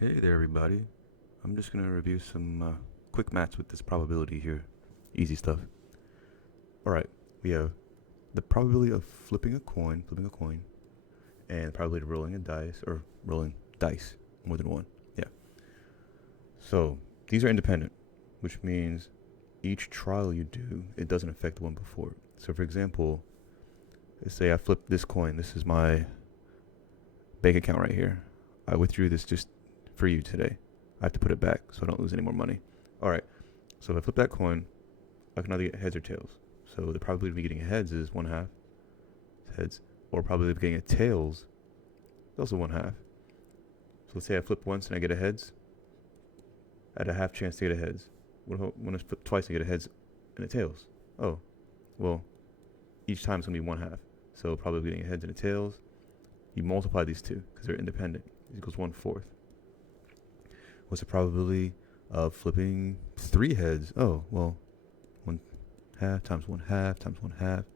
Hey there, everybody. I'm just going to review some quick maths with this probability here. Easy stuff. All right, we have the probability of flipping a coin, and the probability of rolling a dice, or rolling dice, more than one. Yeah. So these are independent, which means each trial you do, it doesn't affect the one before. So for example, let's say I flip this coin. This is my bank account right here. I withdrew this just for you today. I have to put it back so I don't lose any more money. All right. So if I flip that coin, I can either get heads or tails. So the probability of me getting heads is 1/2 heads, or probability of getting a tails is also 1/2. So let's say I flip once and I get a heads. I had a half chance to get a heads. When I flip twice and get a heads and a tails? Oh, well, each time it's gonna be 1/2. So probably getting a heads and a tails. You multiply these two because they're independent. It equals 1/4. What's the probability of flipping 3 heads? Oh, well, 1/2 times 1/2 times 1/2.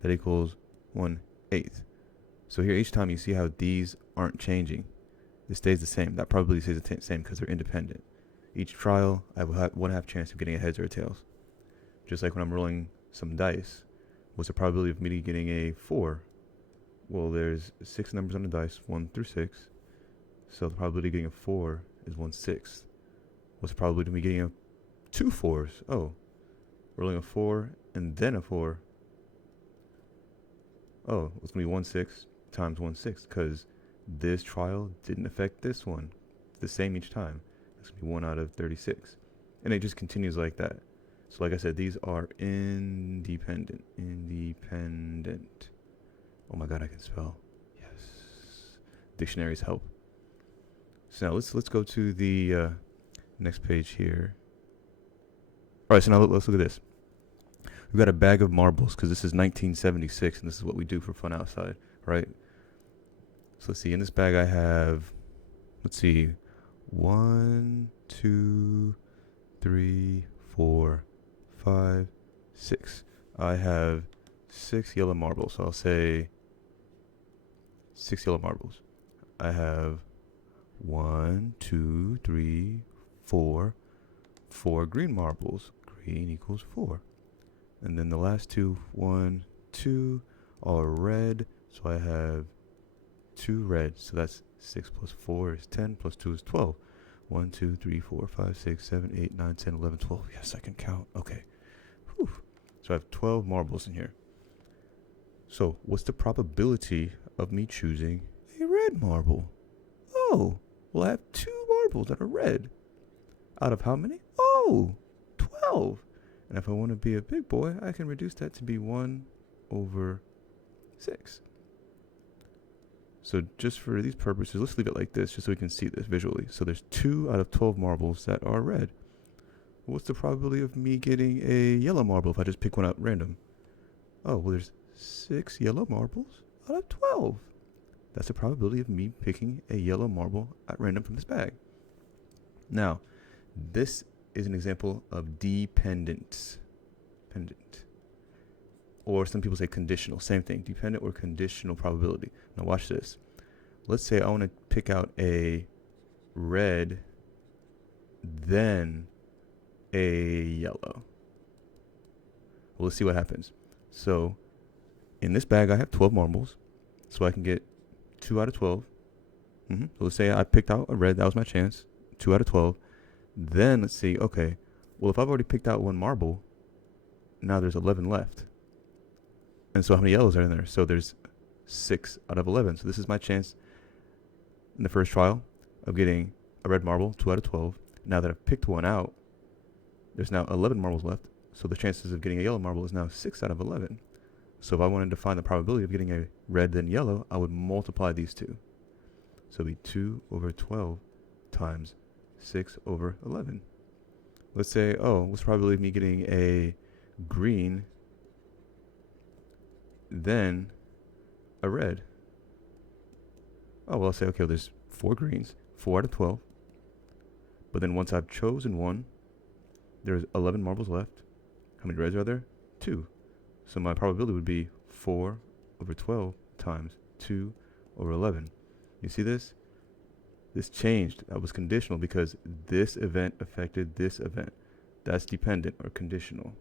That equals 1/8. So here, each time you see how these aren't changing. It stays the same. That probability stays the same because they're independent. Each trial, I have a 1/2 chance of getting a heads or a tails. Just like when I'm rolling some dice, what's the probability of me getting a 4? Well, there's 6 numbers on the dice, 1 through 6. So the probability of getting a 4 is 1/6. What's the probability of me getting 2 4s? Oh, rolling a 4 and then a 4. Oh, it's going to be 1/6 times 1/6 because this trial didn't affect this one. It's the same each time. It's going to be 1 out of 36. And it just continues like that. So like I said, these are independent. Independent. Oh my god, I can spell. Yes. Dictionaries help. So now let's go to the next page here. All right, so now let's look at this. We've got a bag of marbles because this is 1976 and this is what we do for fun outside, right? So let's see. In this bag I have, let's see, 1, 2, 3, 4, 5, 6. I have 6 yellow marbles. So I'll say 6 yellow marbles. I have 1, 2, 3, 4 green marbles. Green equals 4. And then the last two, 1, 2, are red. So I have 2 red. So that's 6 plus 4 is 10, plus 2 is 12. 1, 2, 3, 4, 5, 6, 7, 8, 9, 10, 11, 12. Yes, I can count. Okay. Whew. So I have 12 marbles in here. So what's the probability of me choosing a red marble? Oh, well, I have 2 marbles that are red. Out of how many? Oh, 12. And if I want to be a big boy, I can reduce that to be 1/6. So just for these purposes, let's leave it like this just so we can see this visually. So there's 2 out of 12 marbles that are red. What's the probability of me getting a yellow marble if I just pick one out random? Oh, well, there's 6 yellow marbles out of 12. That's the probability of me picking a yellow marble at random from this bag. Now, this is an example of dependent. Or some people say conditional. Same thing. Dependent or conditional probability. Now watch this. Let's say I want to pick out a red, then a yellow. Well, let's see what happens. So in this bag, I have 12 marbles. So I can get 2 out of 12. So let's say I picked out a red. That was my chance. 2 out of 12. Then let's see, okay, well, if I've already picked out 1 marble, now there's 11 left. And so how many yellows are in there? So there's 6 out of 11. So this is my chance in the first trial of getting a red marble, 2 out of 12. Now that I've picked one out, there's now 11 marbles left. So the chances of getting a yellow marble is now 6 out of 11. So if I wanted to find the probability of getting a red then yellow, I would multiply these two. So it'd be 2/12 times 6/11. Let's say, oh, what's the probability of me getting a green, then a red? Oh, well, I'll say, okay, well, there's 4 greens, 4 out of 12. But then once I've chosen one, there's 11 marbles left. How many reds are there? 2. So my probability would be 4/12 times 2/11. You see this? This changed. That was conditional because this event affected this event. That's dependent or conditional.